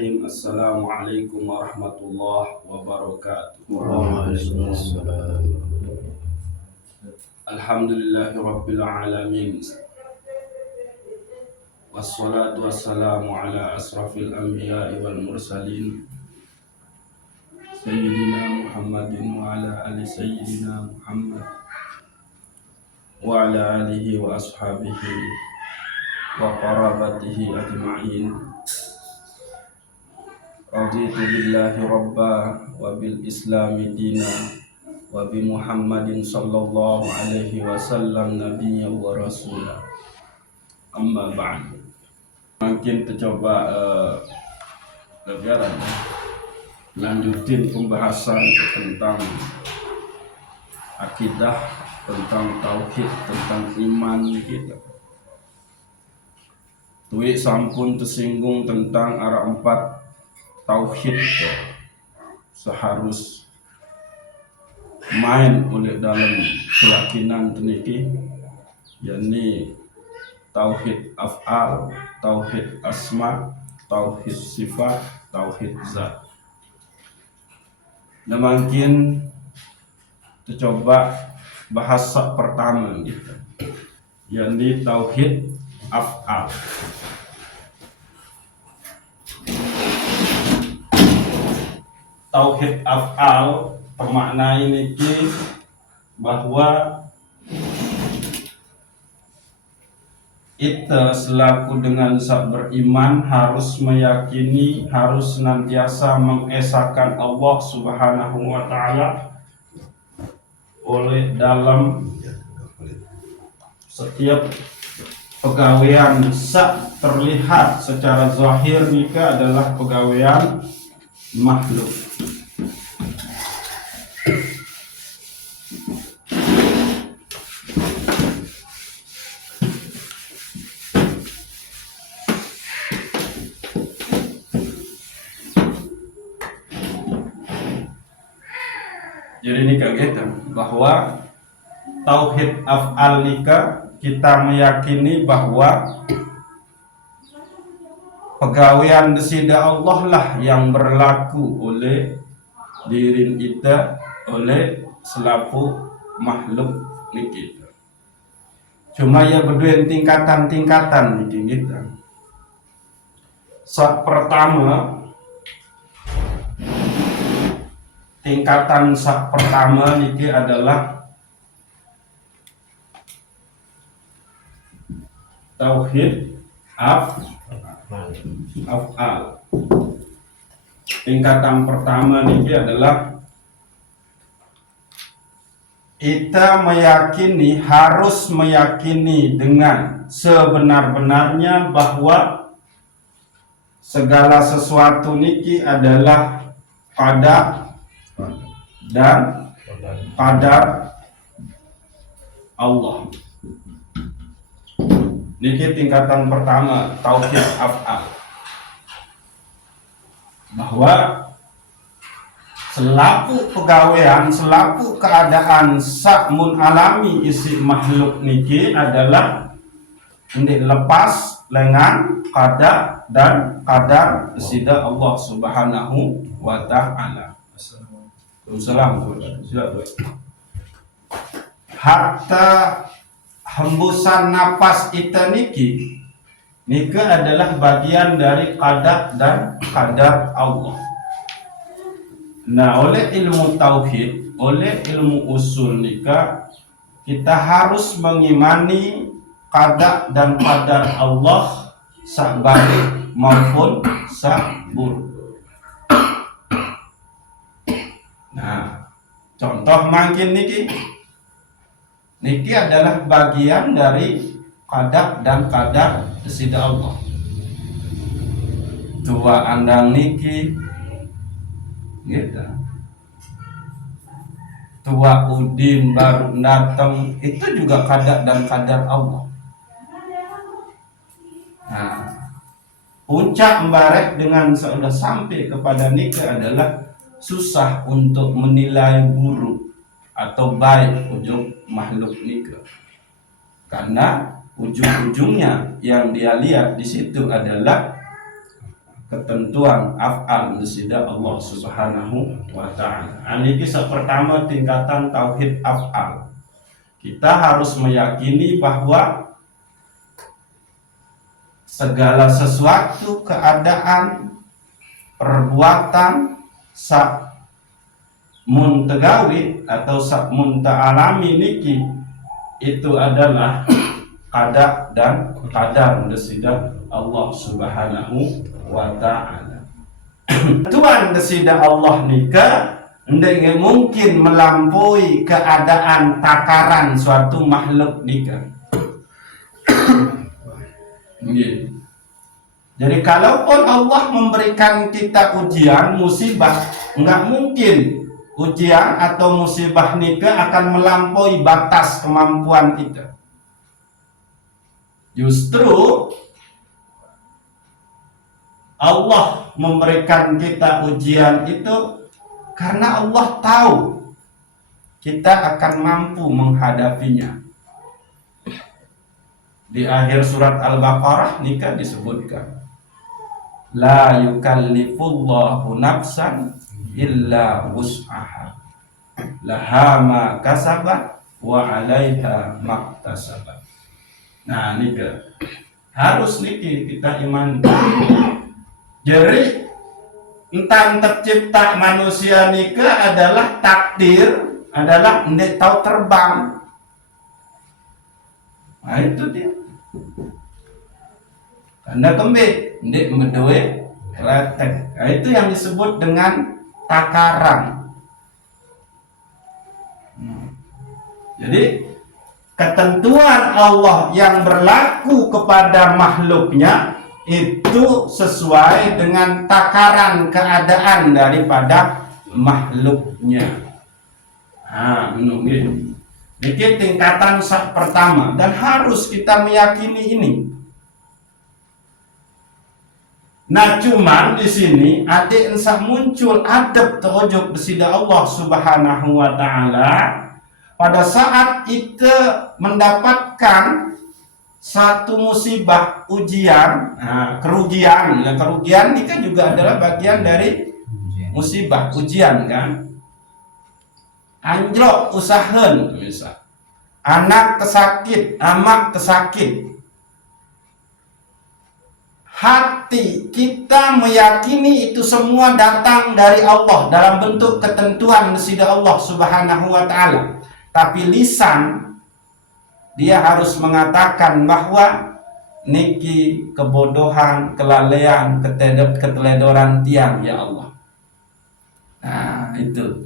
Assalamualaikum warahmatullahi wabarakatuh. Waalaikumsalam. Alhamdulillahi rabbil alamin. Wassalatu wassalamu ala asrafil anbiya'i wal mursalin Sayyidina Muhammadin wa ala ali Sayyidina Muhammad wa ala alihi wa ashabihi wa qarabatihi ajma'in. Raditu billahi rabba wa bil islami dina wa bi Muhammadin sallallahu alaihi wasallam nabiyya wa rasulah. Amma ba'd. Mungkin kita coba lanjutin pembahasan tentang akidah, tentang tauhid, tentang iman kita. Tuik sampun tersinggung tentang arah 4 tauhid seharus main oleh dalam keyakinan teniki, yakni tauhid af'al, tauhid asma, tauhid sifat, tauhid zat. Nah, mungkin kita coba bahasa pertama gitu, yakni tauhid af'al. Tauhid af'al bermakna ini bahwa kita selaku dengan beriman harus meyakini, harus senantiasa mengesahkan Allah Subhanahu wa ta'ala oleh dalam setiap pegawaian sak terlihat secara zahir nika adalah pegawaian makhluk. Jadi ini kagetan bahwa tauhid af'al nika kita meyakini bahwa pegawaian desida Allah lah yang berlaku oleh diri kita, oleh selaku makhluk kita. Cuma ya berdua tingkatan-tingkatan di kita. Tingkatan pertama ini adalah tauhid af'al. Tingkatan pertama ini adalah kita meyakini, harus meyakini dengan sebenar-benarnya bahwa segala sesuatu niki adalah qadar dan qadar Allah. Niki tingkatan pertama tauhid af'al, bahwa selaku pegawaian, selaku keadaan sakmun alami isi makhluk niki adalah ini lepas dengan qada dan qadar sida Allah Subhanahu wa ta'ala. Assalamualaikum. Hatta hembusan napas kita niki adalah bagian dari qadar dan qadar Allah. Nah, oleh ilmu tauhid, oleh ilmu usul nika, kita harus mengimani qadar dan qadar Allah sak baik maupun sak buruk. Nah, contoh mungkin niki adalah bagian dari qadar dan qadar sida Allah. Tua andang niki gitu. Tua udin baru datang, itu juga qadar dan qadar Allah. Nah, puncak membarek dengan sudah sampai kepada nikah adalah susah untuk menilai buruk atau baik ujung makhluk nikah, karena ujung-ujungnya yang dia lihat di situ adalah ketentuan af'al sida Allah Subhanahu wa ta'ala. Ini kisah pertama tingkatan tauhid af'al. Kita harus meyakini bahwa segala sesuatu, keadaan, perbuatan sak muntegawi atau sak munta'alami niki itu adalah qada dan qadar desida Allah Subhanahu wa ta'ala. Tuhan desida Allah nika ndek mungkin melampaui keadaan takaran suatu makhluk nika. Jadi kalaupun Allah memberikan kita ujian, musibah, nggak mungkin ujian atau musibah nika akan melampaui batas kemampuan kita. Justru Allah memberikan kita ujian itu karena Allah tahu kita akan mampu menghadapinya. Di akhir surat Al-Baqarah nikah disebutkan, la yukallifullahu nafsan illa wus'aha, laha ma kasabat wa 'alaiha maktasabat. Nah nikah harus niki kita iman. Jadi entah tercipta manusia nikah adalah takdir, adalah ndek tahu terbang. Nah itu dia. Karena kembali ndek medewe letek. Nah, itu yang disebut dengan takaran. Jadi ketentuan Allah yang berlaku kepada makhluknya itu sesuai dengan takaran keadaan daripada makhluknya. Nah, menunggu. Ini tingkatan pertama dan harus kita meyakini ini. Nah, cuman di sini adik insah muncul adab terujuk besida Allah Subhanahu wa ta'ala pada saat kita mendapatkan satu musibah, ujian, kerugian. Nah, kerugian ini kan juga adalah bagian dari musibah, ujian kan. Anjlok usahen misal, anak kesakit, amak kesakit. Hati kita meyakini itu semua datang dari Allah dalam bentuk ketentuan dari Allah Subhanahu wa ta'ala. Tapi lisan dia harus mengatakan bahwa niki kebodohan, kelalaian, keteledoran tiang ya Allah. Nah itu.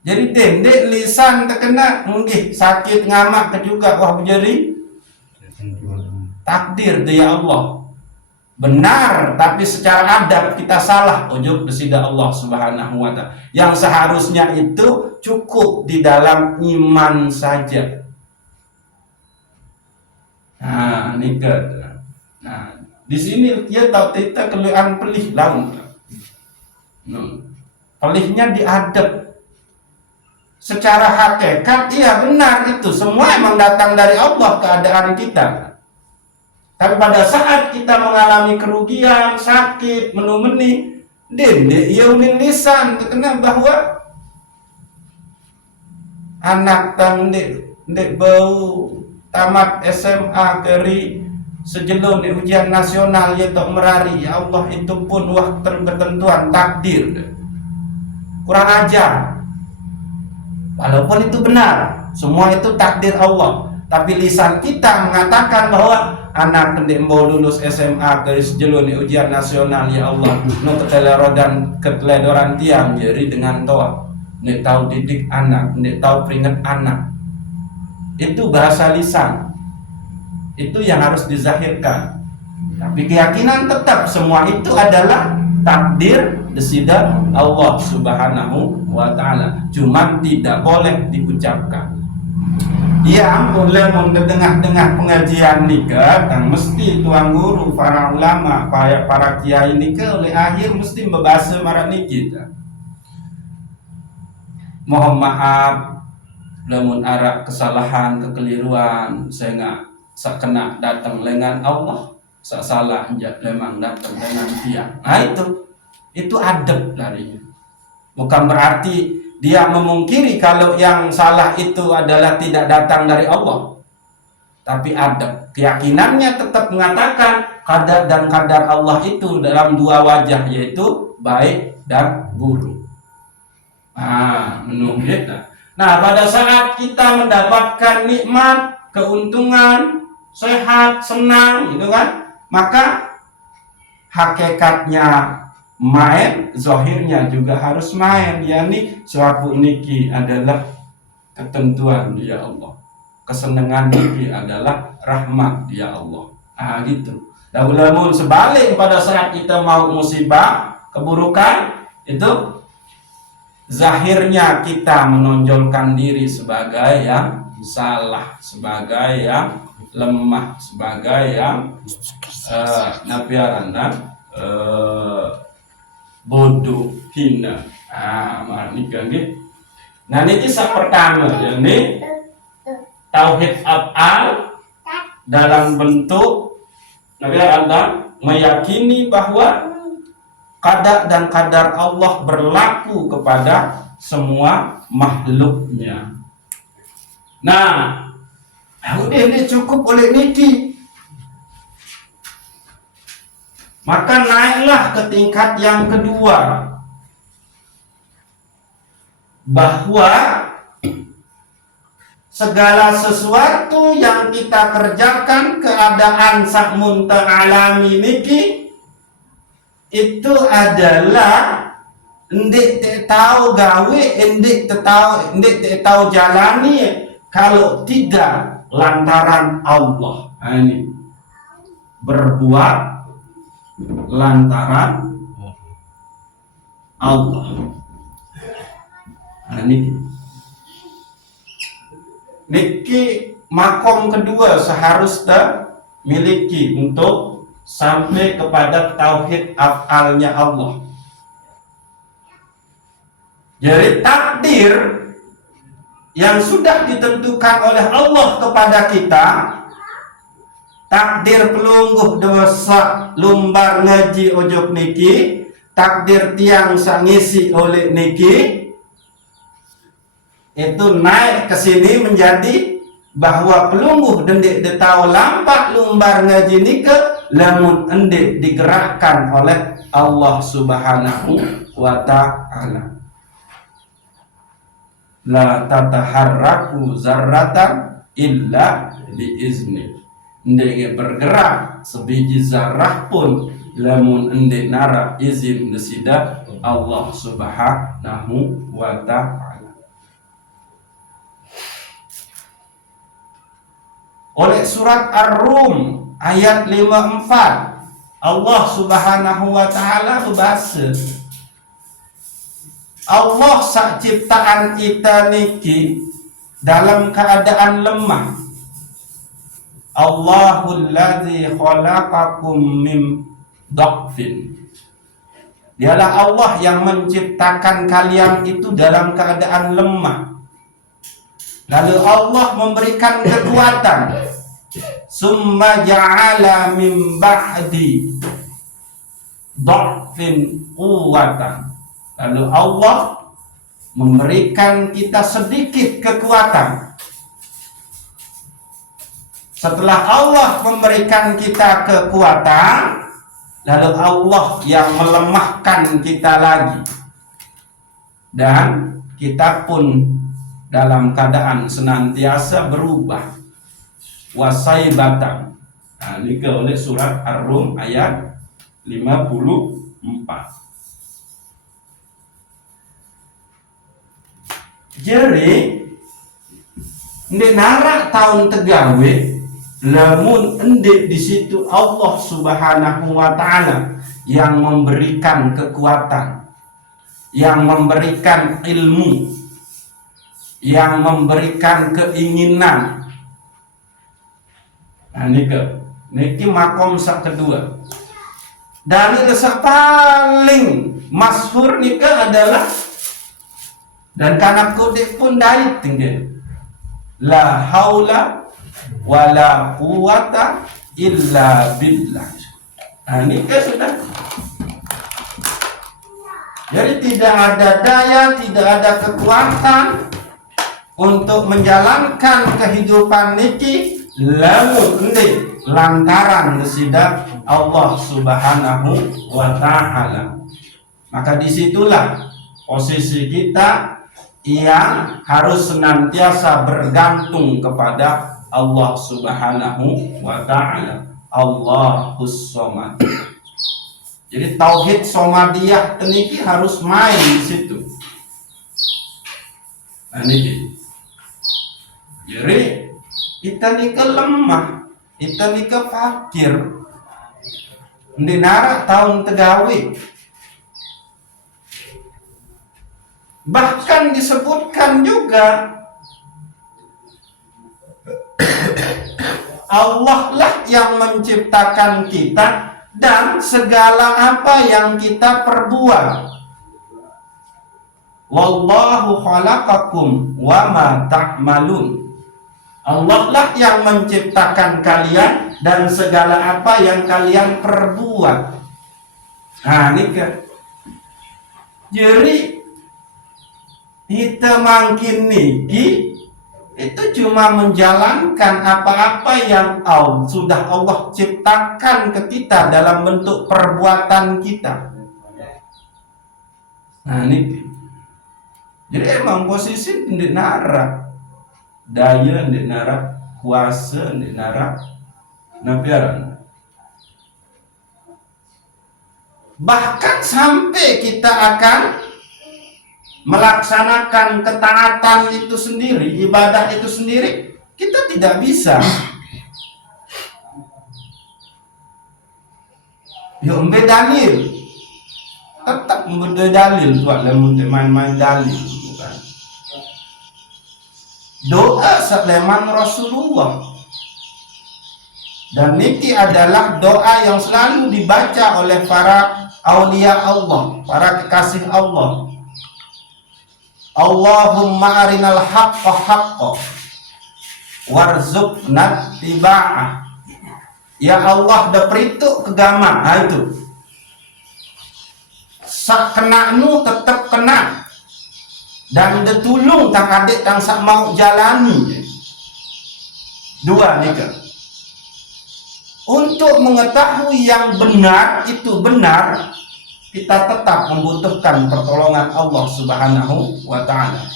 Jadi dendek lisan terkena nggih sakit ngamak ke juga wah jadi takdir dia Allah. Benar, tapi secara adab kita salah ujuk besida Allah Subhanahu wa ta'ala. Yang seharusnya itu cukup di dalam iman saja. Nah, ini ke. Nah, di sini dia tahu kita keluhan pelih laun. Pelihnya diadab. Secara hakikat iya benar itu semua emang datang dari Allah keadaan kita. Tapi pada saat kita mengalami kerugian, sakit, menumeni, dendek yaumin lisan terkena bahwa anak ndek bau tamat SMA keri sejelon ujian nasional ya tok merari ya Allah itu pun waktu ketentuan takdir kurang ajar. Walaupun itu benar, semua itu takdir Allah. Tapi lisan kita mengatakan bahwa anak ndek mau lulus SMA dari sejelun ujian nasional ya Allah no keteledoran tiang jadi dengan toa ndek tahu didik anak, ndek tahu peringat anak. Itu bahasa lisan. Itu yang harus dizahirkan. Tapi keyakinan tetap semua itu adalah takdir desida Allah Subhanahu wa ta'ala. Cuman tidak boleh diucapkan. Ya, boleh mendengar pengajian nikah dan mesti tuan guru, para ulama, para kiai nikah oleh akhir mesti membahas marah nikah. Mohon maaf lamun arak kesalahan, kekeliruan saya nggak sekena datang lengan Allah salah memang datang dengan tiang. Nah itu adab larinya. Bukan berarti dia memungkiri kalau yang salah itu adalah tidak datang dari Allah. Tapi adab, keyakinannya tetap mengatakan qada dan qadar Allah itu dalam dua wajah, yaitu baik dan buruk. Menunggu. Nah, pada saat kita mendapatkan nikmat, keuntungan, sehat, senang, gitu kan, maka hakikatnya main, zahirnya juga harus main. Yani suatu niki adalah ketentuan dia Allah, kesenangan niki adalah rahmat dia Allah. Gitu. Namun sebalik, pada saat kita mau musibah, keburukan, itu zahirnya kita menonjolkan diri sebagai yang salah, sebagai yang lemah, sebagai yang bodoh, hina. Nah, ini kisah pertama, ini tauhid af'al dalam bentuk Nabi Allah meyakini bahwa qada dan qadar Allah berlaku kepada semua makhluknya. Nah, udah ini cukup oleh niki. Maka naiklah ke tingkat yang kedua, bahwa segala sesuatu yang kita kerjakan, keadaan sakmun ta'alami niki, itu adalah ndik tahu gawe, ndik tahu jalani kalau tidak lantaran Allah. Ini berbuat lantaran Allah. Niki makom kedua seharusnya miliki untuk sampai kepada tauhid af'alnya Allah. Jadi takdir yang sudah ditentukan oleh Allah kepada kita, takdir pelungguh dosa lumbar ngaji ojok niki, takdir tiang sangisi oleh niki, itu naik ke sini menjadi bahwa pelungguh dendik detau lampak lumbar ngaji nike lamun endik digerakkan oleh Allah Subhanahu wa ta'ala. La tataharraku zarratan illa biizni. Endik bergerak sebiji zarah pun lamun endik nara izin desida Allah Subhanahu wa ta'ala. Oleh surat Ar-Rum ayat 54, Allah Subhanahu wa ta'ala berbahasa, Allah sak ciptaan kita niki dalam keadaan lemah. Allahul ladzi khalaqakum min dha'fin. Dialah Allah yang menciptakan kalian itu dalam keadaan lemah. Lalu Allah memberikan kekuatan. Summa ja'ala min ba'di dha'fin quwwatan. Lalu Allah memberikan kita sedikit kekuatan. Setelah Allah memberikan kita kekuatan, lalu Allah yang melemahkan kita lagi. Dan kita pun dalam keadaan senantiasa berubah. Wasaibatan. Nah, ini oleh surat Ar-Rum ayat 54. Jadi ndek narak tahun tegawe lamun endek di situ Allah Subhanahu wa ta'ala yang memberikan kekuatan, yang memberikan ilmu, yang memberikan keinginan. Nah, niki makom sak kedua. Dalil sak paling masyhur nika adalah, dan karena kode pun dari tinggi, la haula wala quwata illa billah. Nah, ini kan sudah. Jadi tidak ada daya, tidak ada kekuatan untuk menjalankan kehidupan niki lamun lantaran sida Allah Subhanahu wa taala. Maka disitulah posisi kita yang harus senantiasa bergantung kepada Allah Subhanahu wa taala. Allahus Somad. Jadi tauhid somadiyah teniki harus main di situ. Nah, ini. Jadi kita nika lemah, kita nika fakir. Ndinara tahun tegawi. Bahkan disebutkan juga Allah lah yang menciptakan kita dan segala apa yang kita perbuat. Wallahu khalaqakum wa ma ta'malun. Allah lah yang menciptakan kalian dan segala apa yang kalian perbuat. Nah, ini kan. Jadi kita makin niki itu cuma menjalankan apa-apa yang sudah Allah ciptakan ke kita dalam bentuk perbuatan kita. Nah, ini. Jadi emang posisi di nara, daya di nara, kuasa di nara, nabiaran. Bahkan sampai kita akan melaksanakan ketaatan itu sendiri, ibadah itu sendiri, kita tidak bisa. Ya umbe dalil, tetap umbe dalil buat lemun main-main dalil, bukan. Doa seleman Rasulullah. Dan ini adalah doa yang selalu dibaca oleh para aulia Allah, para kekasih Allah. Allahumma arinal haqqa haqqa warzuqna tiba'ah. Ya Allah, daperitu kegama. Nah, itu sak kena nu tetap kena dan detulung tak adik yang sak mau jalani. Dua nih kan. Untuk mengetahui yang benar itu benar, kita tetap membutuhkan pertolongan Allah Subhanahu wa taala.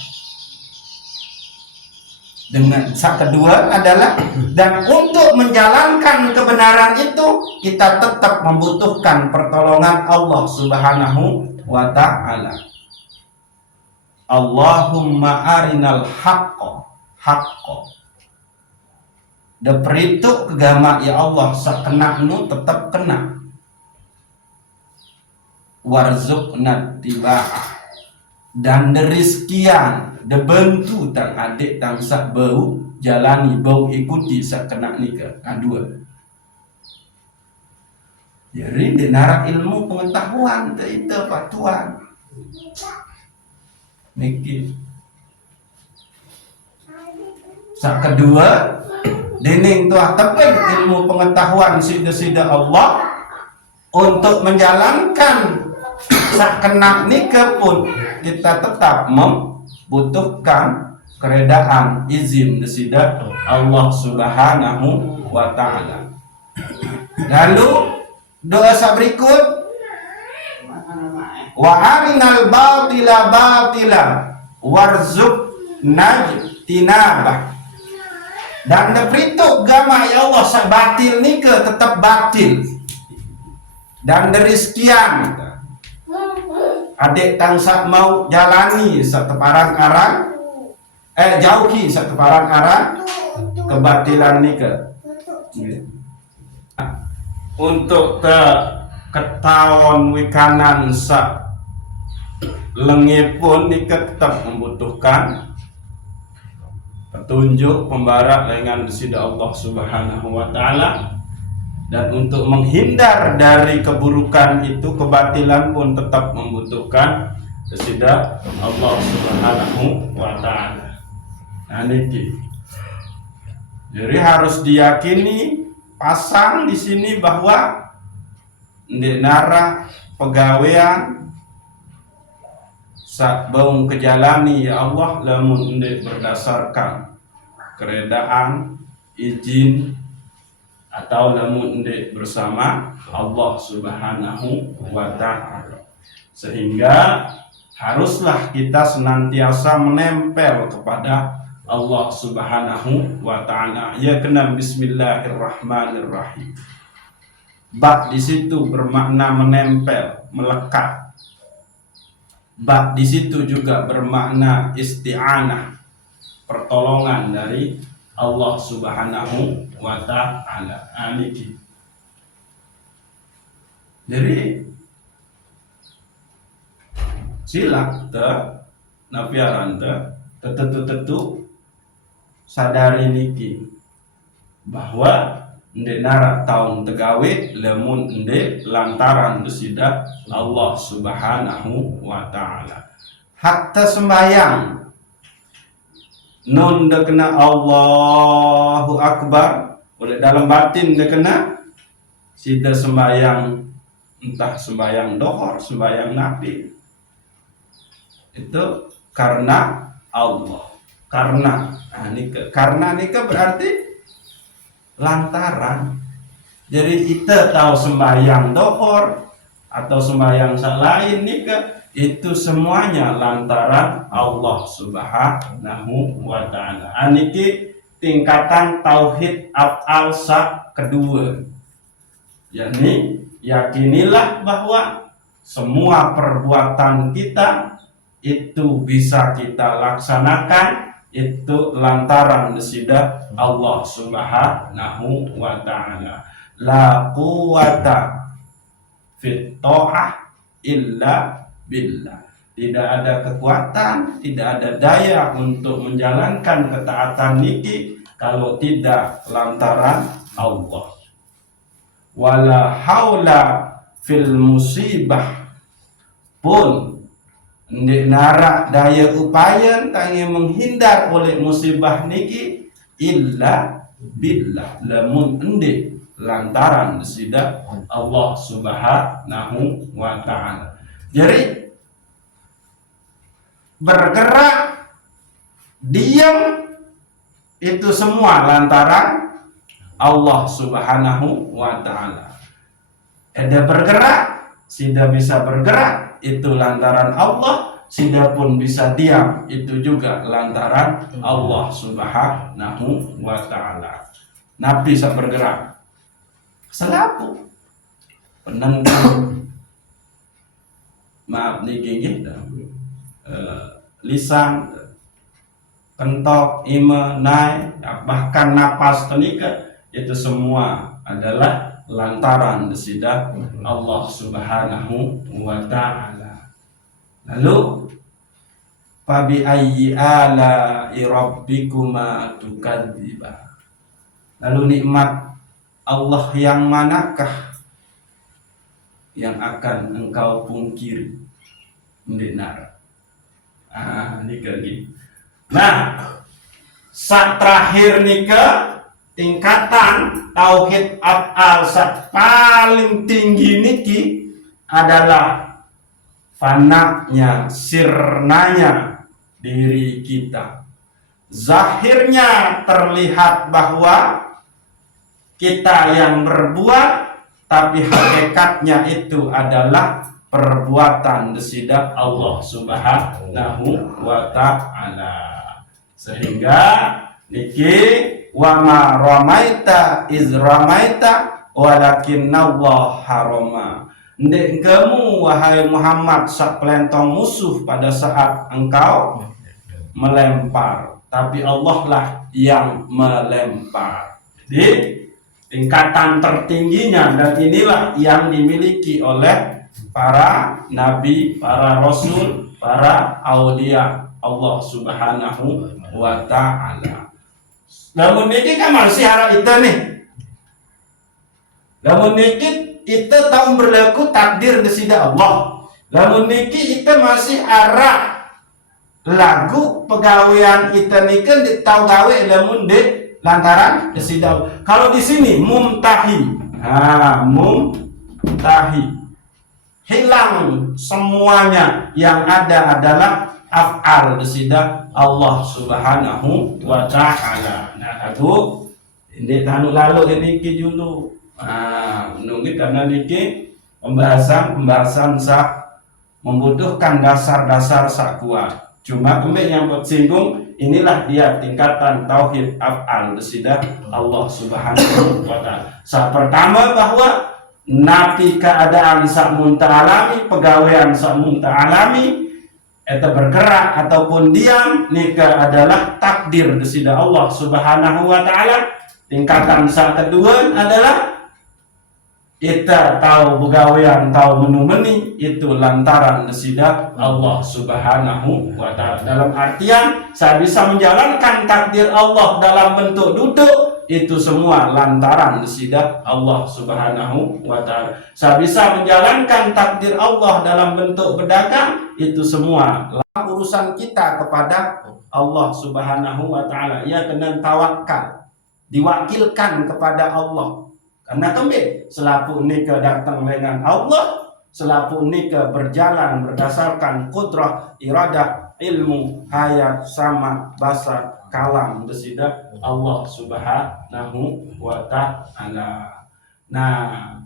Dengan kedua adalah, dan untuk menjalankan kebenaran itu kita tetap membutuhkan pertolongan Allah Subhanahu wa taala. Allahumma arinal haqqa haqqa. Daperitu kegama ya Allah, sakena nu tetap kena. Warzuqna tiba'ah, dan deriskian debentu tang adik tang sak bau jalani bau ikuti sak kena nikah. Dua. Jadi di narak ilmu pengetahuan itu patuan niki. Sak kedua dening tuah tepeng ilmu pengetahuan sida-sida Allah untuk menjalankan sakena nikah pun kita tetap membutuhkan keredaan izin desida Allah Subhanahu wa taala. Lalu doa berikut, wa arinal batila batila warzuqna tinabah. Dan daperitu gama ya Allah sak batil nikah tetap batil. Dan dari sekian adik tangsa mau jalani seteparan arang jauhi seteparan arang kebatilan nikah. Untuk ketahuan wikanan sak lengi pun nikah tetap membutuhkan petunjuk pembarak dengan sida Allah Subhanahu wa taala. Dan untuk menghindar dari keburukan itu, kebatilan pun tetap membutuhkan sida Allah Subhanahu wa taala. Nah, ini. Jadi harus diyakini pasang di sini bahwa ndek nara pegawaian sabung kejalani ya Allah lamun ndek berdasarkan keredaan izin atau lamun ndek bersama Allah Subhanahu wa ta'ala. Sehingga haruslah kita senantiasa menempel kepada Allah Subhanahu wa ta'ala. Ya kena bismillahirrahmanirrahim. Ba di situ bermakna menempel, melekat. Ba di situ juga bermakna isti'anah, pertolongan dari Allah Subhanahu wa ta'ala. Aniki. Jadi silak te napiaran tetu sadari niki bahwa ndek nara tahun tegawe lemun ndek lantaran besida Allah Subhanahu wa ta'ala. Hatta sembayang non dekena Allahu Akbar oleh dalam batin dekena sida sembayang, entah sembayang dohor, sembayang nabi, itu karena Allah. Karena nika berarti lantaran. Jadi kita tahu sembahyang dohor atau sembahyang lain nika itu semuanya lantaran Allah Subhanahu wa ta'ala. Aniki tingkatan tauhid af'al kedua, yakni yakinilah bahwa semua perbuatan kita itu bisa kita laksanakan itu lantaran besida Allah Subhanahu wa ta'ala. La quwata fit ta'ah illa billah. Tidak ada kekuatan, tidak ada daya untuk menjalankan ketaatan niki kalau tidak lantaran Allah. Wala haula fil musibah pun ndek nara daya upaya tangi menghindar oleh musibah niki illa billah, lamun ndek lantaran besida Allah Subhanahu wa ta'ala. Jadi bergerak, diam, itu semua lantaran Allah Subhanahu wa ta'ala. Ada bergerak, sida bisa bergerak, itu lantaran Allah. Sida pun bisa diam, itu juga lantaran Allah Subhanahu wa ta'ala. Nabi bisa bergerak selaku penentu, maaf nih gini, lisan, kentok, ima, naik, bahkan napas tenika, itu semua adalah lantaran desida Allah Subhanahu wa ta'ala. Lalu fabi ayyi ala rabbikuma tukadziba. Lalu nikmat Allah yang manakah yang akan engkau pungkiri? Mendengar. Nika gitu. Nah, saat terakhir nika tingkatan tauhid af'al paling tinggi niki adalah fananya, sirnanya diri kita. Zahirnya terlihat bahwa kita yang berbuat, tapi hakikatnya itu adalah perbuatan desida Allah Subhanahu wa ta'ala. Sehingga niki wa ma ramaita iz ramaita walakinnallaha harama. Ndek kamu wahai Muhammad saklentong musuh pada saat engkau melempar, tapi Allah lah yang melempar. Jadi tingkatan tertingginya, dan inilah yang dimiliki oleh para nabi, para rasul, para aulia Allah Subhanahu wa ta'ala. Namun niki kan masih harap kita nih. Namun niki kita tahu berlaku takdir desida Allah. Namun niki kita masih arah lagu pegawaian kita nih kan tahu gawe namun de lantaran desida. Kalau di sini mumtahi, mumtahi, hilang semuanya, yang ada adalah af'al desida Allah Subhanahu wa Ta'ala. Nah, aku ini tanu lalu ini dulu. Menunggu karena niki pembahasan sak membutuhkan dasar-dasar sak kuat. Cuma kembali yang bersinggung, inilah dia tingkatan tauhid af'al desida Allah Subhanahu wa Ta'ala. Pertama bahwa napi keadaan sak munta alami, pegawaian sak munta alami, itu bergerak ataupun diam, nika adalah takdir desida Allah Subhanahu wa Ta'ala. Tingkatan sak kedua adalah kita tahu pegawaian, tahu menu-meni, itu lantaran desida Allah Subhanahu wa Ta'ala. Dalam artian saya bisa menjalankan takdir Allah dalam bentuk duduk, itu semua lantaran desida Allah Subhanahu wa Ta'ala. Saya bisa menjalankan takdir Allah dalam bentuk berdagang, itu semua urusan kita kepada Allah Subhanahu wa Ta'ala. Ia kena tawakal, diwakilkan kepada Allah. Karena kembali selaku nika datang dengan Allah, selaku nika berjalan berdasarkan kudrah, iradah, ilmu, hayat, sama, basar, kalam desida Allah Subhanahu wa Ta'ala. Nah,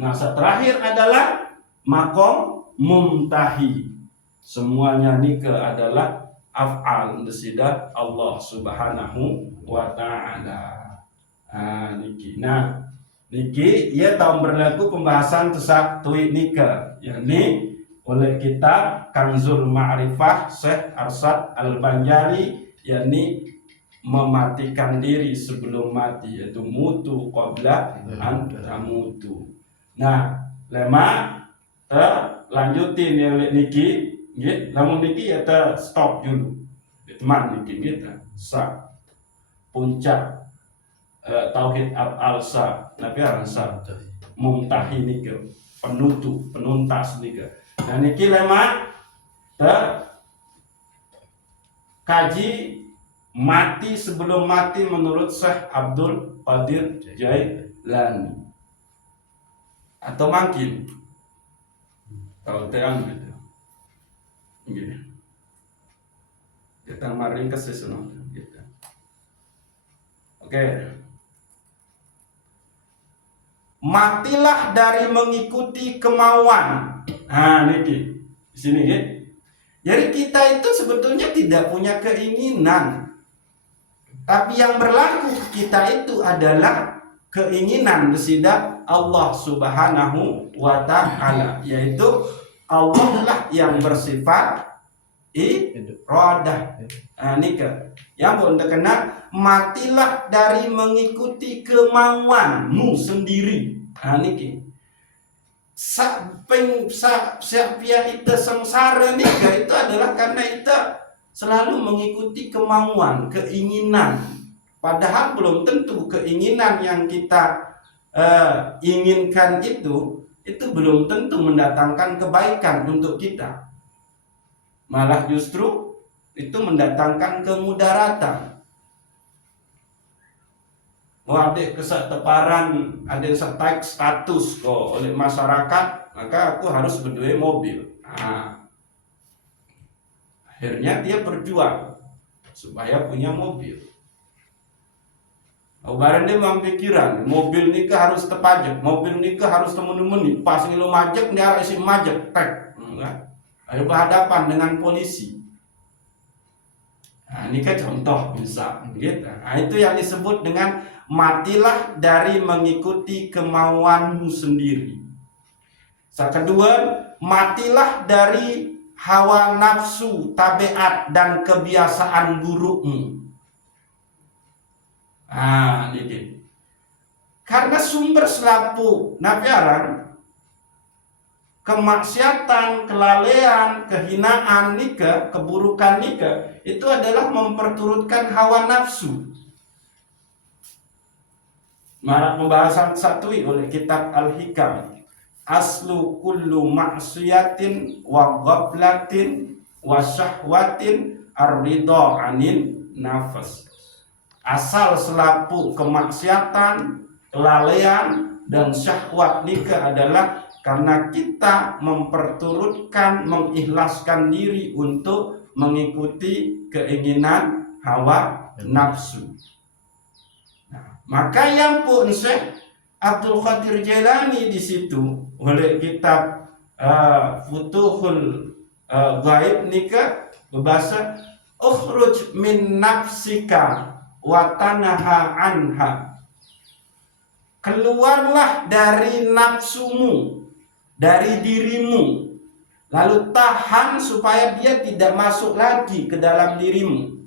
masa terakhir adalah makom mumtahi. Semuanya nika adalah af'al desida Allah Subhanahu wa Ta'ala. Niki ia tahun berlaku pembahasan tesak tuik nika, yakni oleh kitab Kanzul Ma'rifah Syekh Arsyad Al-Banjari, yakni mematikan diri sebelum mati, yaitu mutu qabla an tamutu. Nah, lema lanjutin oleh niki, namun niki ya stop dulu. Teman niki kita sa puncak tauhid al-sa, nabi al-sa mumtahi nika, penutup, penuntas nika. Dan niki lema kaji mati sebelum mati menurut Syekh Abdul Qadir Jailani. Atau makin kalau terang gitu. Gini. Kita maring ke sesuatu gitu. Oke. Matilah dari mengikuti kemauan. Niki. Di sini ya. Jadi kita itu sebetulnya tidak punya keinginan. Tapi yang berlaku kita itu adalah keinginan desida Allah Subhanahu wa Ta'ala, yaitu Allah lah yang bersifat iradah. Nika. Yang pun terkena matilah dari mengikuti kemauanmu sendiri. Niki. Siapa kita sengsara nika itu adalah karena kita selalu mengikuti kemauan, keinginan. Padahal belum tentu keinginan yang kita inginkan itu belum tentu mendatangkan kebaikan untuk kita. Malah justru itu mendatangkan kemudaratan. Adik kesak teparan, ada setek status kok oleh masyarakat, maka aku harus berdua mobil. Akhirnya dia berjuang supaya punya mobil. Barang dia mempikiran mobil nikah harus terpajak, mobil nikah harus temen-temen, pas ngilu majek dia harus majek tek, ayo berhadapan dengan polisi. Ini kan contoh bisa, gitu. Itu yang disebut dengan matilah dari mengikuti kemauanmu sendiri. Kedua, matilah dari hawa nafsu, tabiat dan kebiasaan burukmu. Ini. Karena sumber selapu nabiaran, kemaksiatan, kelalaian, kehinaan nika, keburukan nika, itu adalah memperturutkan hawa nafsu. Marah pembahasan satui oleh kitab Al-Hikam. Aslu kullu ma'siyatin wa ghaflatin wa syahwatin ar-ridha anin nafas. asal selapu kemaksiatan, kelalaian, dan syahwat nikah adalah karena kita memperturutkan, mengikhlaskan diri untuk mengikuti keinginan hawa nafsu. Nah, maka yang pun Syekh Abdul Qadir Jailani di situ oleh kitab Futuhul Ghaib nikah berbahasa ukhruj min nafsika wa tanaha anha. Keluarlah dari nafsumu, dari dirimu, lalu tahan supaya dia tidak masuk lagi ke dalam dirimu.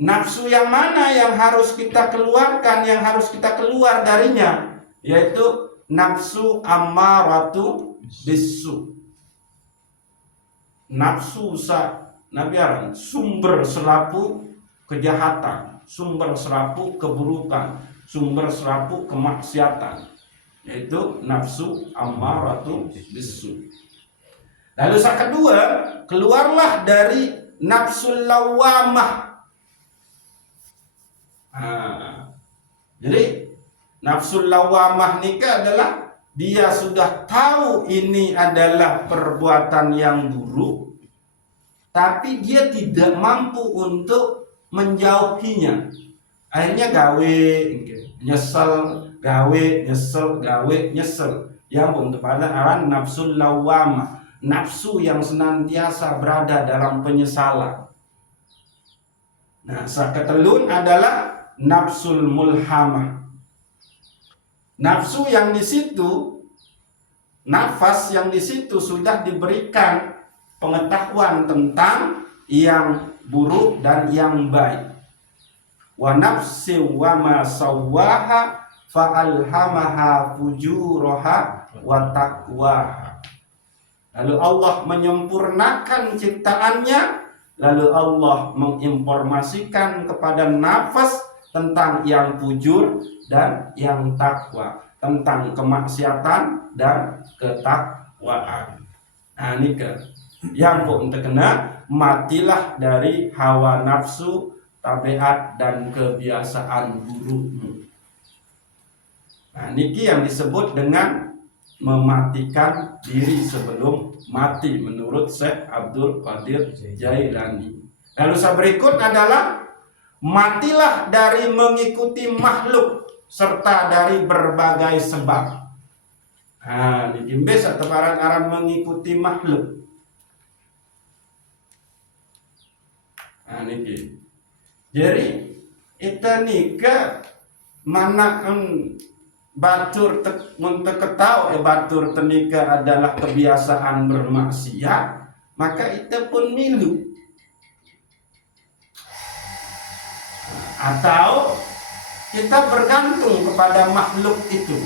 Nafsu yang mana yang harus kita keluarkan, yang harus kita keluar darinya, yaitu nafsu ammaratu bisu. Nafsu nabiaran, sumber selapu kejahatan, sumber selapu keburukan, sumber selapu kemaksiatan, yaitu nafsu ammaratu bisu. Lalu yang kedua, keluarlah dari nafsul lawamah. Jadi nafsul lawamah nikah adalah dia sudah tahu ini adalah perbuatan yang buruk, tapi dia tidak mampu untuk menjauhinya. Akhirnya gawe nyesel, gawe nyesel, gawe nyesel. Yang untuk pada aran nafsul lawamah, nafsu yang senantiasa berada dalam penyesalan. Nah, saketelun adalah nafsul mulhamah. Nafsu yang di situ, nafas yang di situ sudah diberikan pengetahuan tentang yang buruk dan yang baik. Wa nafsi wa ma sawwaha fa'alhamaha fujuraha wa taqwaha. Lalu Allah menyempurnakan ciptaannya. Lalu Allah menginformasikan kepada nafas tentang yang fujur dan yang takwa, tentang kemaksiatan dan ketakwaan. Nah, ini yang pun terkena, matilah dari hawa nafsu, tabiat dan kebiasaan burukmu. Nah, niki yang disebut dengan mematikan diri sebelum mati menurut Syekh Abdul Qadir Jailani. Lalu berikut adalah matilah dari mengikuti makhluk serta dari berbagai sebab. Nah, ini biasa tebaran Arab mengikuti makhluk. Nah, ini. Jadi kita nikah mana batur menteketau batur tenika adalah kebiasaan bermaksiat, maka itu pun milu. Atau kita bergantung kepada makhluk itu.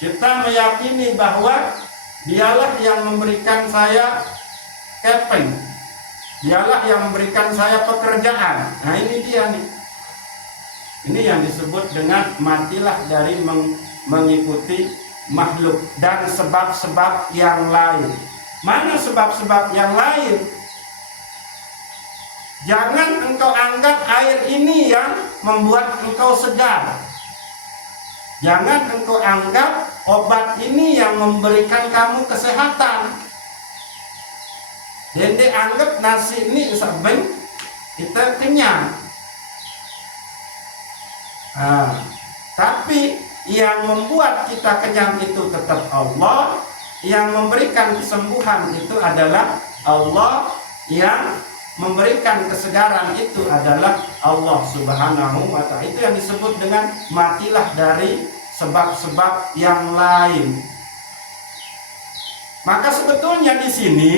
Kita meyakini bahwa dialah yang memberikan saya kepeng, dialah yang memberikan saya pekerjaan. Nah, ini dia nih. Ini yang disebut dengan matilah dari mengikuti makhluk dan sebab-sebab yang lain. Mana sebab-sebab yang lain? Jangan engkau anggap air ini yang membuat engkau segar. Jangan engkau anggap obat ini yang memberikan kamu kesehatan. Dan dianggap nasi ini sampai kita kenyang. Tapi yang membuat kita kenyang itu tetap Allah. Yang memberikan kesembuhan itu adalah Allah. Yang memberikan kesegaran itu adalah Allah Subhanahu wa ta'ala. Itu yang disebut dengan matilah dari sebab-sebab yang lain. Maka sebetulnya di sini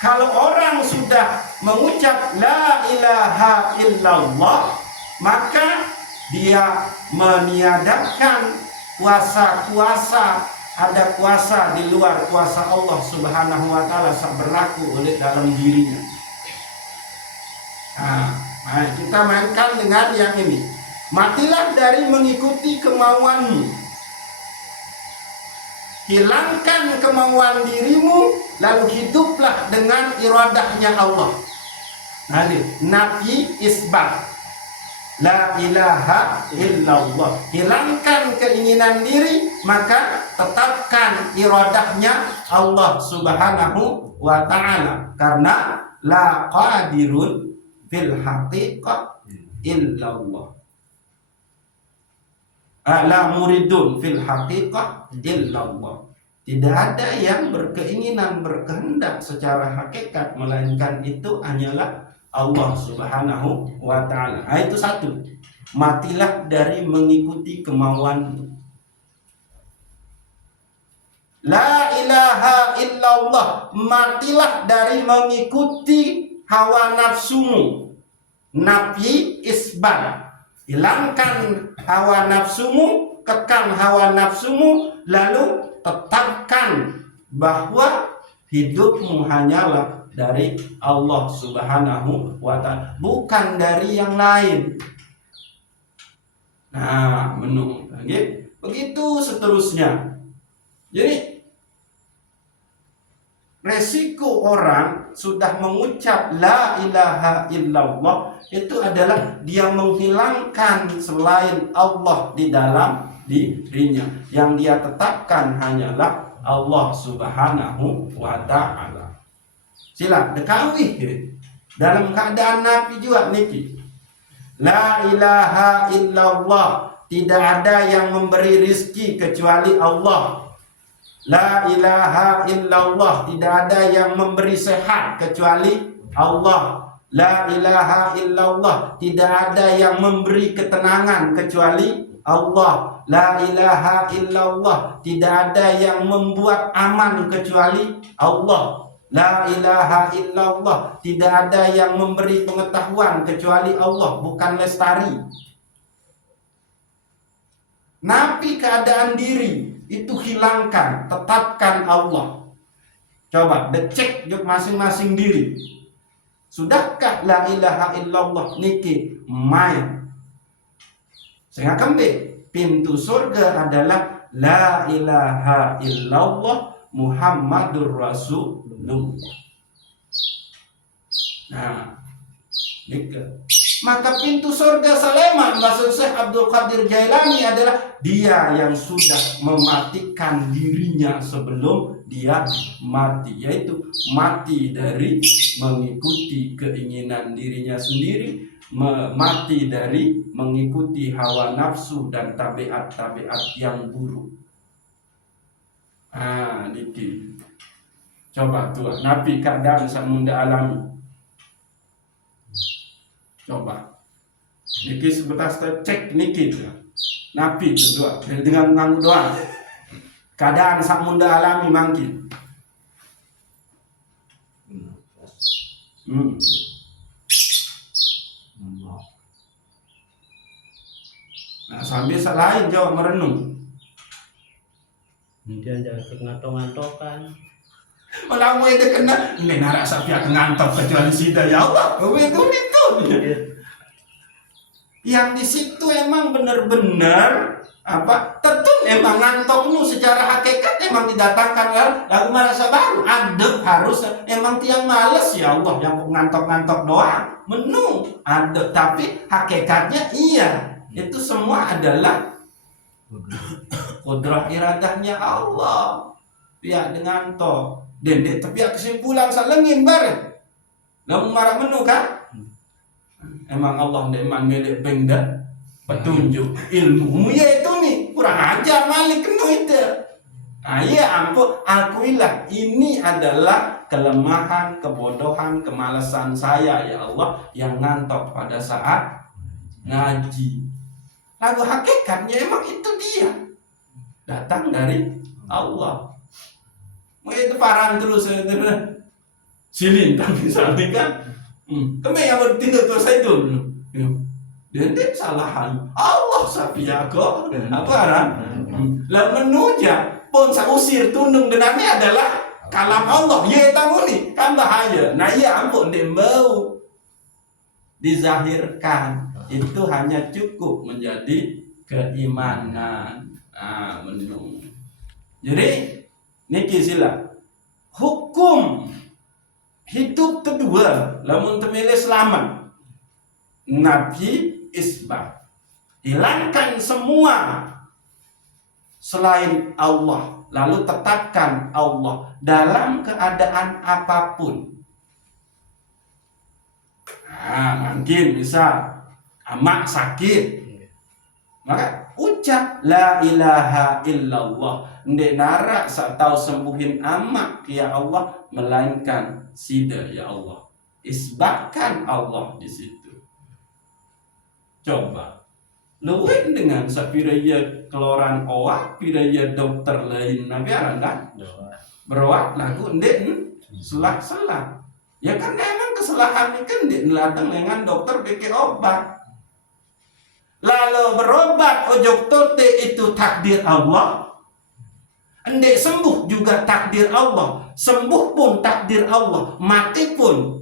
kalau orang sudah mengucap la ilaha illallah, maka dia meniadakan kuasa-kuasa, ada kuasa di luar kuasa Allah Subhanahu wa ta'ala berlaku oleh dalam dirinya. Nah, kita mainkan dengan yang ini. Matilah dari mengikuti kemauanmu. Hilangkan kemauan dirimu, lalu hiduplah dengan iradahnya Allah. Nafi isbat. La ilaha illallah. Hilangkan keinginan diri, maka tetapkan iradahnya Allah Subhanahu wa ta'ala. Karena la qadirun fil haqiqah illallah. La muridun fil haqiqah illallah. Tidak ada yang berkeinginan, berkehendak secara hakikat, melainkan itu hanyalah Allah Subhanahu wa ta'ala. Itu satu. Matilah dari mengikuti kemauan. La ilaha illallah. Matilah dari mengikuti hawa nafsumu. Nafi isbat. Hilangkan hawa nafsumu, kekang hawa nafsumu, lalu tetapkan bahwa hidupmu hanyalah dari Allah Subhanahu wa ta'ala, bukan dari yang lain. Nah, begitu seterusnya. Jadi resiko orang sudah mengucap la ilaha illallah itu adalah dia menghilangkan selain Allah di dalam dirinya. Yang dia tetapkan hanyalah Allah Subhanahu wa ta'ala. Sila dekawih dalam keadaan Nabi juga niki. La ilaha illallah. Tidak ada yang memberi rizki kecuali Allah. La ilaha illallah. Tidak ada yang memberi sehat kecuali Allah. La ilaha illallah. Tidak ada yang memberi ketenangan kecuali Allah. La ilaha illallah. Tidak ada yang membuat aman kecuali Allah. La ilaha illallah. Tidak ada yang memberi pengetahuan kecuali Allah, bukan Lestari. Napi keadaan diri itu hilangkan, tetapkan Allah. Coba dicek yuk masing-masing diri. Sudahkah la ilaha illallah niki main? Sehingga kembali pintu surga adalah la ilaha illallah Muhammadur Rasulullah. Nah, maka pintu surga Sulaiman maksud Syekh Abdul Qadir Jailani adalah dia yang sudah mematikan dirinya sebelum dia mati, yaitu mati dari mengikuti keinginan dirinya sendiri, mati dari mengikuti hawa nafsu dan tabiat-tabiat yang buruk. Niki. Coba tuh Nabi keadaan samunda alami. Coba. Niki sebentar cek niki tuh. Nabi kedua dengan nganggu doa. Keadaan samunda alami mangkin. Nah, sambil lain jawab merenung. Dia jangan ngantok-ngantokan. Malah mau dia kena ini narak sapi akan ngantok kecuali sida ya Allah. Itu. Yang di situ emang benar-benar tentu emang ngantukmu secara hakikat emang didatangkan lagu merasa baru adep harus emang tiang males ya Allah yang ngantok-ngantok doang menu adep, tapi hakikatnya iya itu semua adalah kudrah iradahnya Allah. Pihak dengan to dendek tapi kesimpulan salengin bareng lalu marah menu kan emang Allah memang milik benda petunjuk ilmu ya itu nih kurang ajar malik kenu itu. Ya ampun, akuilah ini adalah kelemahan, kebodohan, kemalasan saya ya Allah yang ngantok pada saat ngaji. Lagu hakikatnya emang itu dia datang dari Allah. Itu paran terus silintang misalnya kan. Kami yang bertindak terus itu dan salahan Allah sapiago apa ran lah menuja pun sausir tundung dengannya adalah kalam Allah ya tamu nih kan bahaya. Nah ya ampun dia mau dizahirkan itu hanya cukup menjadi keimanan. Jadi niki sila hukum hidup kedua lamun temile selamat nabi isbat, hilangkan semua selain Allah, lalu tetapkan Allah dalam keadaan apapun. Mungkin bisa amak sakit, maka ucap la ilaha illallah, ndek narak sak tau sembuhin amak ya Allah, melainkan sida ya Allah. Isbatkan Allah di situ. Coba luwih dengan sapiraya keluaran oak, piraya dokter lain nabi aranda berawat lagu ndek selak-selak. Ya kan emang kesalahan ini kan ndek nelatang dengan dokter bikin obat. Lalu berobat ojok tote itu takdir Allah. Ndek sembuh juga takdir Allah. Sembuh pun takdir Allah, mati pun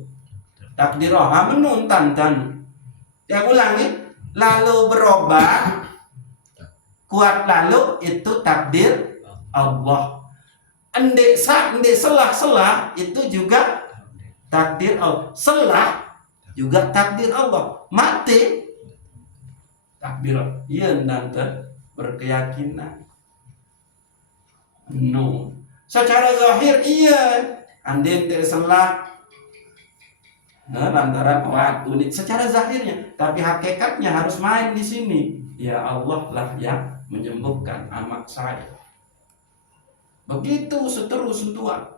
takdir Allah. Menun tantan. Ya ulangi. Lalu berobat kuat lalu itu takdir Allah. Ndek selah-selah itu juga takdir Allah. Selah juga takdir Allah. Mati takdir Allah. Iya nanti berkeyakinan. No. Secara zahir iya. Andin terselah lantaran unik secara zahirnya, tapi hakikatnya harus main di sini. Ya Allah lah yang menyembuhkan amak saya. Begitu seterusnya.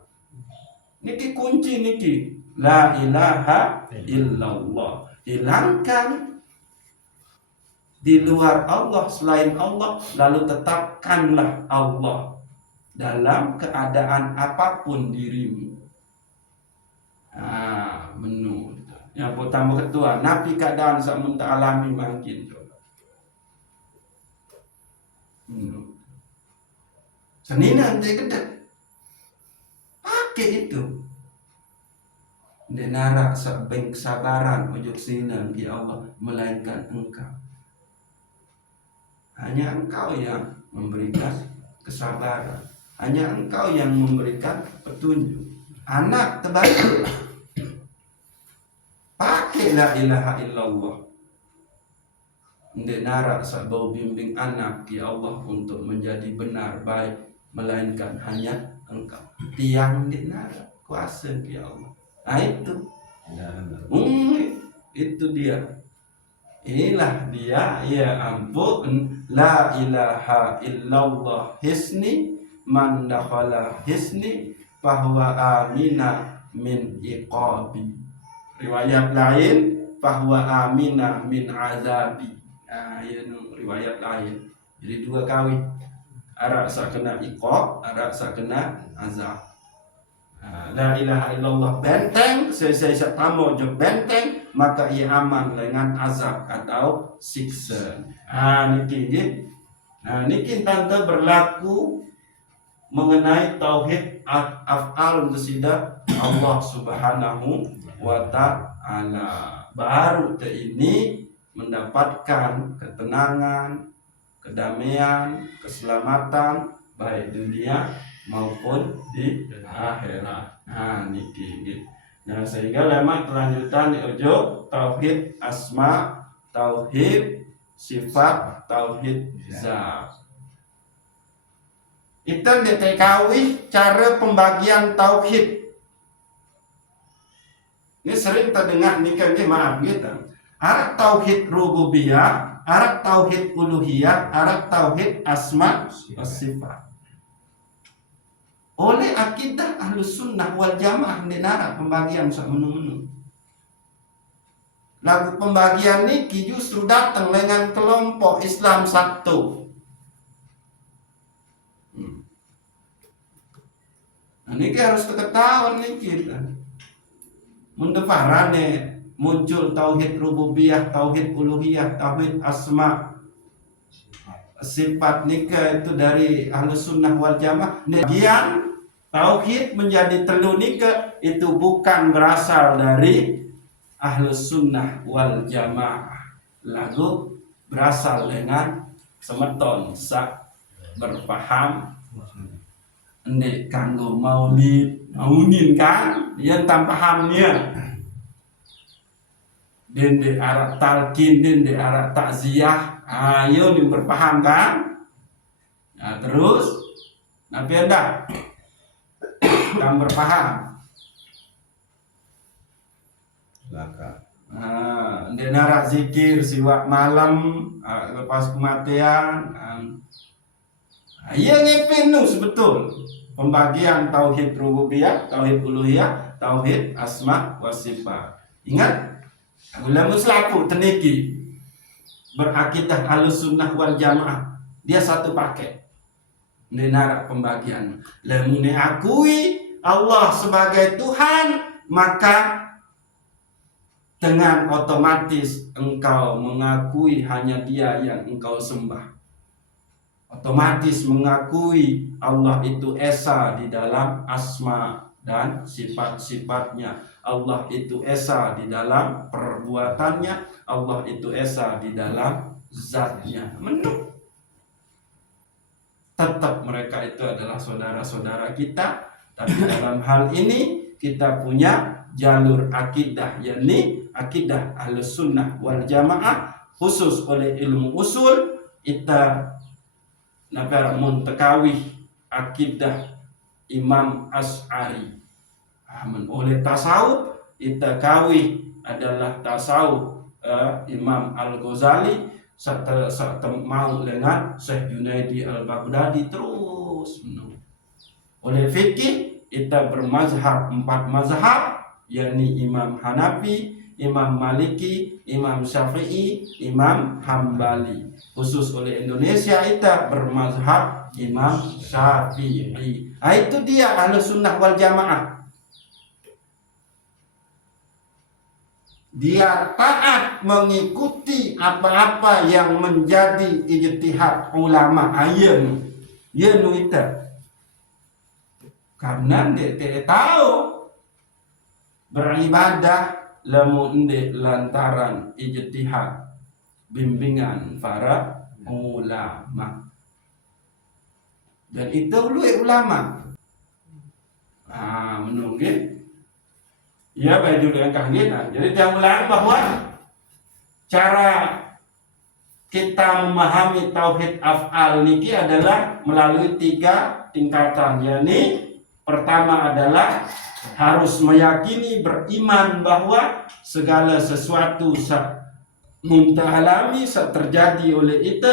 Niki kunci niki. La ilaha illallah. Hilangkan di luar Allah, selain Allah, lalu tetapkanlah Allah dalam keadaan apapun dirimu. Menu. Yang pertama kedua, nabi keadaan samun alami makin. Senina nanti kedek. Pakai itu. Denara sabeng kesabaran ujuk sinan di Allah, melainkan engkau. Hanya engkau yang memberikan kesabaran. Hanya engkau yang memberikan petunjuk. Anak terbaik pakai la ilaha illallah. Ndek narak sabau bimbing anak ya Allah untuk menjadi benar baik, melainkan hanya engkau. Tiang ndek narak kuasa ya Allah. Itu itu dia. Inilah dia, ya ampun, la ilaha illallah hisni man dakhala hisni bahwa amina min iqabi. Riwayat lain bahwa amina min azabi. Ya riwayat lain. Jadi dua kali. Arak sakena iqab, arak sakena azab. La ilaha illallah benteng, saya tamu je benteng, maka ia aman dengan azab atau siksa. Niki tante berlaku mengenai tauhid af'al musida Allah Subhanahu wa ta'ala. Baru ini mendapatkan ketenangan, kedamaian, keselamatan baik dunia maupun di akhirat. Niki. Nah, sehingga lema kelanjutan ojo tauhid asma, tauhid sifat, tauhid zat. Itu diketahui cara pembagian tauhid. Ini sering terdengar nikah ini maaf gitu. Arah tauhid rububiyah, arah tauhid uluhiyah, arah tauhid asma sifat. Oleh akidah ahlus sunnah wal jamaah dinara pembagian sak menu-menu. Lagu pembagian niki justru datang dengan kelompok Islam satu. Niki harus ketahuan niki. Mundefarane muncul tauhid rububiyah, tauhid uluhiyah, tauhid asma sifat nikah itu dari ahlus sunnah wal jamaah. Bagian tauhid menjadi telu nikah itu bukan berasal dari ahlus sunnah wal jamaah, lalu berasal dengan semeton sak berpaham ndek kanggo maulid maulin kan yen tanpa hamnya dende arak talqin dende arak takziah ayo nih berpaham kan. Nah terus nabi anda kan berpaham ndek narak zikir siwak malam lepas kematian iya ngepin nu sebetul pembagian tauhid rububiyah, tauhid uluhiyah, tauhid asma wa sifat. Ingat ulama selaku teniki berakidah Ahlussunnah wal Jamaah, dia satu paket. Nenarak pembagian. Lamun akui Allah sebagai Tuhan, maka dengan otomatis engkau mengakui hanya Dia yang engkau sembah. Otomatis mengakui Allah itu esa di dalam asma dan sifat-sifatnya. Allah itu esa di dalam perbuatannya. Allah itu esa di dalam zatnya. Menurut tetap mereka itu adalah saudara-saudara kita. Tapi dalam hal ini kita punya jalur akidah, yakni akidah Ahlussunnah wal Jamaah khusus oleh ilmu usul kita nabar muntakawih akidah Imam Asy'ari. Oleh tasawuf kita kawih adalah tasawuf Imam Al-Ghazali serta mau dengan Syekh Junaidi Al-Baghdadi terus. Oleh fikih kita bermazhab 4 mazhab, yakni Imam Hanafi, Imam Maliki, Imam Syafi'i, Imam Hambali. Khusus oleh Indonesia kita bermazhab Imam Syafi'i. Itu dia Ahlussunnah wal Jamaah. Dia taat mengikuti apa-apa yang menjadi ijtihad ulama ayeun. Yeun itu. Karena dia tahu beribadah lamun lantaran ijtihad bimbingan para ulama. Dan itu ulama. Menunggu. Ya baju dengan kahina. Jadi dia ulang bahwa cara kita memahami tauhid af'al niki adalah melalui 3 tingkatan. yakni pertama adalah harus meyakini beriman bahwa segala sesuatu muntahalami terjadi oleh itu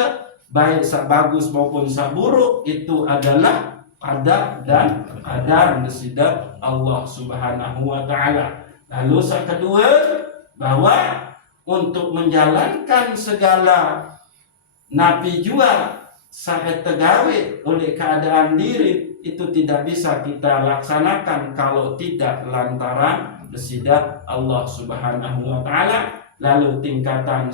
baik bagus maupun buruk itu adalah qada dan qadar nasidat Allah Subhanahu wa taala. Lalu yang kedua bahwa untuk menjalankan segala nabi jua saat tegawe oleh keadaan diri itu tidak bisa kita laksanakan kalau tidak lantaran nasidat Allah Subhanahu wa taala. Lalu tingkatan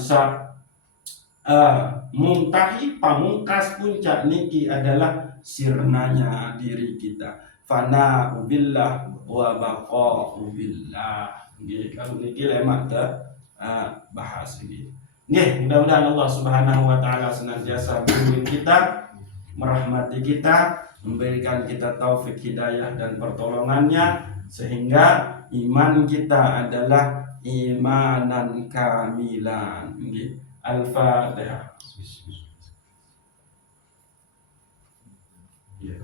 muntahi pamungkas puncak niki adalah sirnanya diri kita, fana billah wa baqa'u billah. Kalau niki lemak bahas ini. Mudah-mudahan Allah Subhanahu wa taala senantiasa bimbing kita, merahmati kita, memberikan kita taufik hidayah dan pertolongannya sehingga iman kita adalah imanan kamilan. Al-Fatihah. Iya.